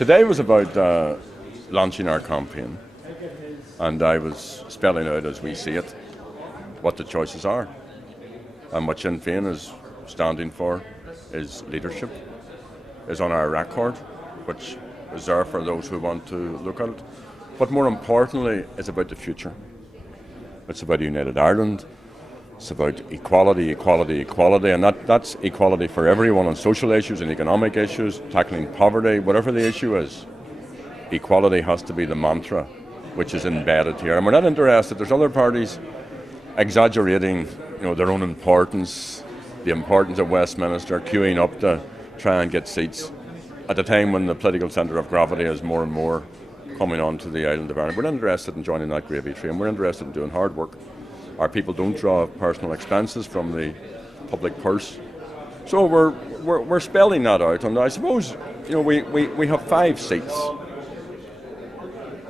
Today was about launching our campaign, and I was spelling out as we see it what the choices are. And what Sinn Fein is standing for is leadership, is on our record, which is there for those who want to look at it. But more importantly, it's about the future. It's about a united Ireland. It's about equality, equality, equality, and that's equality for everyone on social issues and economic issues, tackling poverty, whatever the issue is. Equality has to be the mantra which is embedded here. And we're not interested, there's other parties exaggerating their own importance, the importance of Westminister, queuing up to try and get seats at a time when the political centre of gravity is more and more coming onto the island of Ireland. We're not interested in joining that gravy train, we're interested in doing hard work. Our people don't draw personal expenses from the public purse. So we're spelling that out, and I suppose we have 5 seats.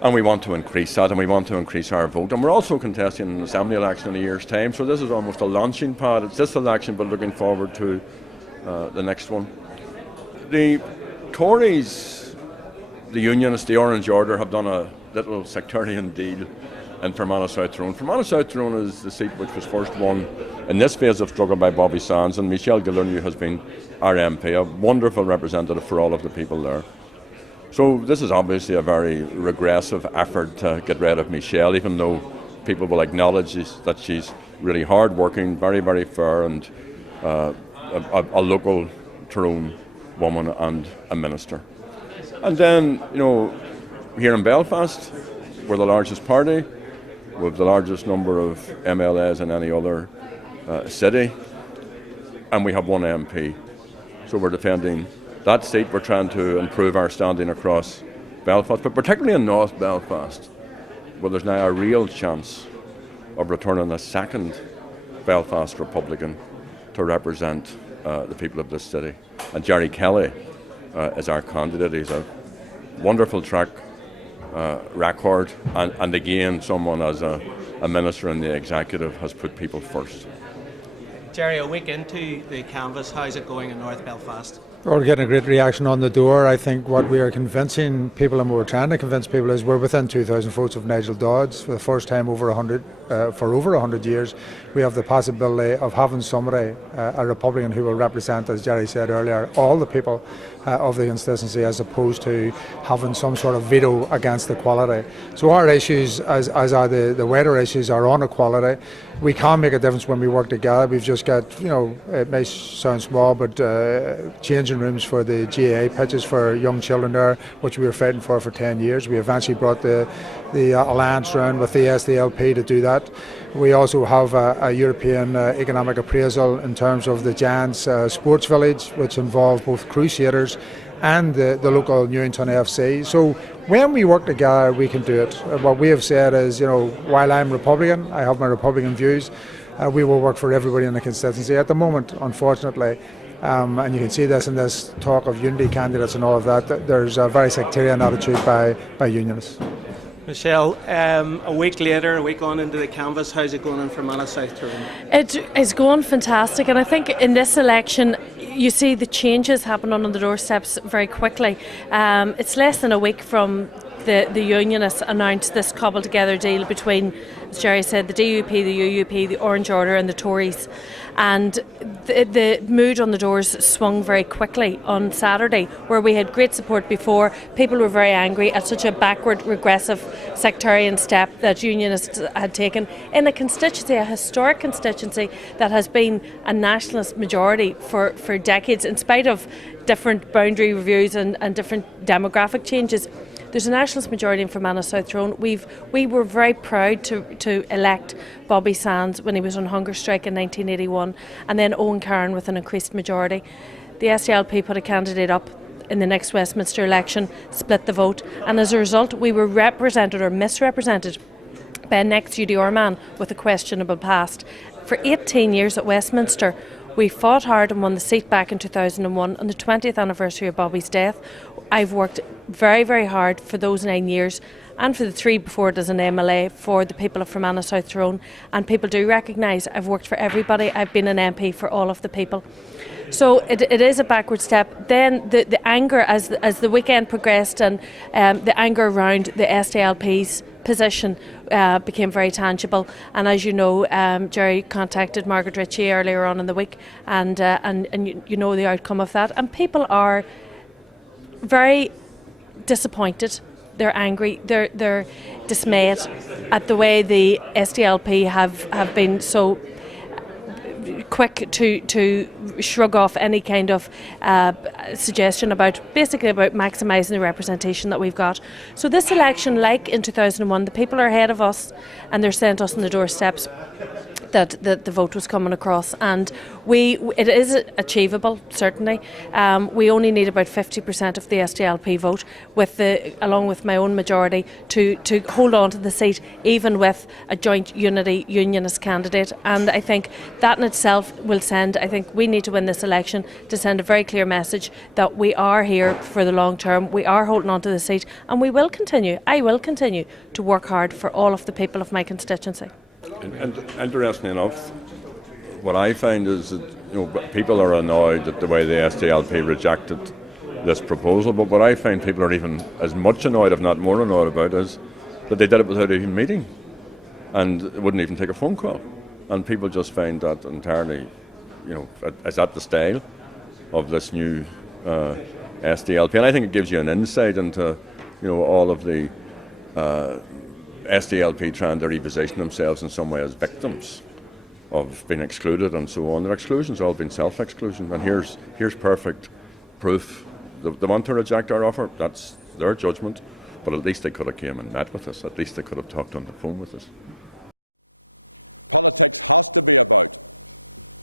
And we want to increase that, and we want to increase our vote. And we're also contesting an assembly election in a year's time, so this is almost a launching pad. It's this election, but looking forward to the next one. The Tories, the Unionists, the Orange Order have done a little sectarian deal in Fermanagh South Tyrone. Fermanagh South Tyrone is the seat which was first won in this phase of struggle by Bobby Sands, and Michelle Gildernew has been our MP, a wonderful representative for all of the people there. So this is obviously a very regressive effort to get rid of Michelle, even though people will acknowledge that she's really hard-working, very, very fair, and a local Tyrone woman and a minister. And then, here in Belfast, we're the largest party. We have the largest number of MLAs in any other city, and we have 1 MP. So we're defending that seat. We're trying to improve our standing across Belfast, but particularly in North Belfast, where there's now a real chance of returning a second Belfast Republican to represent the people of this city. And Jerry Kelly is our candidate. He's a wonderful track record, and again, someone as a minister in the executive has put people first. Jerry, a week into the canvass, how's it going in North Belfast? We're getting a great reaction on the door. I think what we are convincing people, and what we're trying to convince people, is we're within 2,000 votes of Nigel Dodds for the first time for over 100 years. We have the possibility of having somebody, a Republican, who will represent, as Jerry said earlier, all the people of the constituency, as opposed to having some sort of veto against equality. So our issues, as are the wider issues, are on equality. We can make a difference when we work together. We've just got, it may sound small, but changing rooms for the GAA pitches for young children there, which we were fighting for 10 years. We eventually brought the alliance round with the SDLP to do that. We also have a European economic appraisal in terms of the Giants Sports Village, which involves both Crusaders and the local Newington FC. So when we work together, we can do it. What we have said is, while I'm Republican, I have my Republican views, we will work for everybody in the constituency. At the moment, unfortunately, and you can see this in this talk of unity candidates and all of that, there's a very sectarian attitude by unionists. Michelle, a week later, a week on into the canvass, how's it going in Fermanagh South Tyrone? It is going fantastic, and I think in this election you see the changes happening on the doorsteps very quickly. It's less than a week from the Unionists announced this cobbled together deal between, as Jerry said, the DUP, the UUP, the Orange Order and the Tories, and the mood on the doors swung very quickly on Saturday, where we had great support before. People were very angry at such a backward, regressive, sectarian step that Unionists had taken in a constituency, a historic constituency that has been a nationalist majority for decades, in spite of different boundary reviews and different demographic changes. There's a nationalist majority in Fermanagh South Tyrone. We were very proud to elect Bobby Sands when he was on hunger strike in 1981, and then Owen Cairn with an increased majority. The SDLP put a candidate up in the next Westminster election, split the vote, and as a result we were represented or misrepresented by an ex-UDR man with a questionable past. For 18 years at Westminster, we fought hard and won the seat back in 2001 on the 20th anniversary of Bobby's death. I've worked very, very hard for those 9 years and for the 3 before it as an MLA for the people of Fermanagh South Tyrone, and people do recognise I've worked for everybody. I've been an MP for all of the people. So it is a backward step. Then the anger as the weekend progressed, and the anger around the SDLP's position became very tangible. And as you know, Jerry contacted Margaret Ritchie earlier on in the week, and you know the outcome of that. And people are very disappointed. They're angry. They're dismayed at the way the SDLP have been so quick to shrug off any kind of suggestion about maximising the representation that we've got. So this election, like in 2001, the people are ahead of us, and they're sent us on the doorsteps that the vote was coming across, and it is achievable, certainly. We only need about 50% of the SDLP vote, along with my own majority, to hold on to the seat, even with a joint unity unionist candidate. And I think that in itself will I think we need to win this election to send a very clear message that we are here for the long term, we are holding on to the seat, and I will continue to work hard for all of the people of my constituency. And interestingly enough, what I find is that people are annoyed at the way the SDLP rejected this proposal, but what I find people are even as much annoyed, if not more annoyed about, is that they did it without even meeting and wouldn't even take a phone call. And people just find that entirely, is that the style of this new SDLP? And I think it gives you an insight into, all of the SDLP trying to reposition themselves in some way as victims of being excluded and so on. Their exclusion's all been self-exclusion, and here's perfect proof. They want to reject our offer, that's their judgment, but at least they could have came and met with us, at least they could have talked on the phone with us. Politics has to be about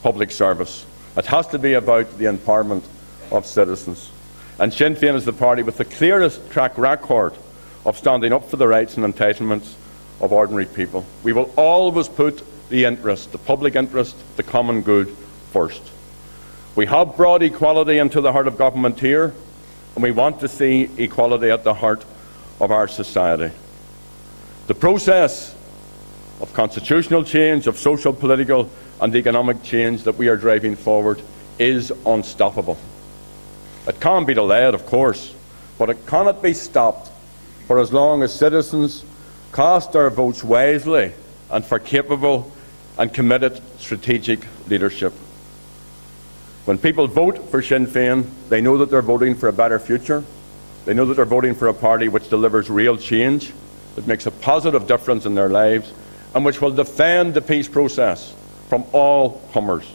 public service. It has to be about the empowerment of citizens. And Sinn Féin is the party with the clearest track record of standing up for the rights and entitlements of ordinary people. We will always put the public interest, the common good first. We have brought equality into the heart of government here, and we want to see equality at the heart of our society. The process of constitutional change, of social, political and economic change that we are driving forward is unstoppable. It can be delayed, of course, but it cannot be stopped for as long as citizens cast their votes wisely and for capable and committed strategic leadership. When people vote for Sinn Féin, they know that they're voting for a better future. They know that they're voting for a party which delivers real change, that makes a positive difference in their lives, and which will defend the peace process from all comers.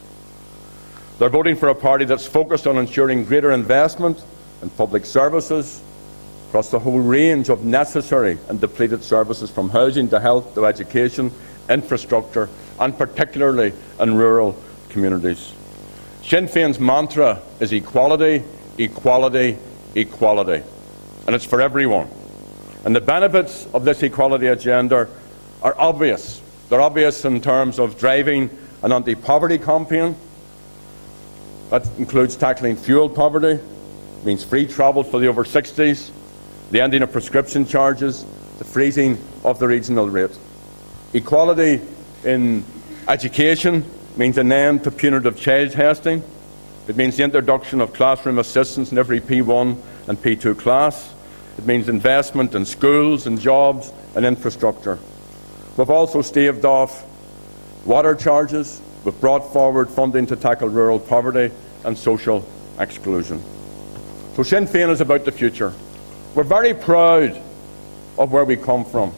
They're voting for a party that's focused on ensuring greater investment in public services, across the whole range of necessary and depleted services, from housing to health to education, infrastructure, and particularly in rural communities. Sinn Féin's mantra is equality, equality, equality, and it's for everyone. And the benefits of this equality agenda are obvious. They're obvious in terms of driving an anti-poverty campaign. That includes tackling fuel poverty, means free travel for the over 60s, the ending of prescription charges, the freezing of the regional rate. Equality in education means an end to punitive child testing. It means the introduction of classroom assistants in every P1 and P2 class. It means investment in schools and jobs and infrastructure. We've also staved off water charges. We've brought forward funding to tackle rural poverty and social exclusion. So Sinn Féin is about the future. We're very proud of where we come from.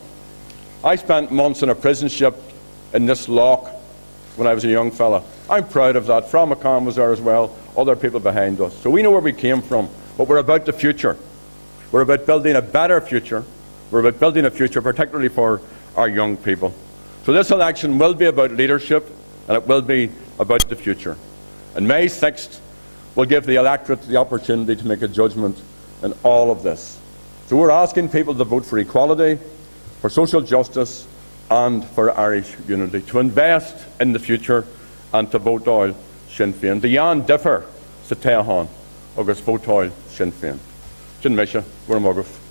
I spent months in a prison ship in this loch when I was a young fella. I'm proud of that. Fra McCann was there as well, other people behind us. So we know where we came from, but we're about the future. We're about building a better future. We're about building a future particularly for our young people. So this election will be about leadership, and it will be about the future. And May 6th will give the electorate the opportunity to make a judgment in all of this. So we're asking people to vote for equality, for social justice and for Irish unity, to invest in the future and to vote all Sinn Féin. The Jan differ sa Tehan agus vote all Sinn Féin. Jin Misha, Gwyrmoguf.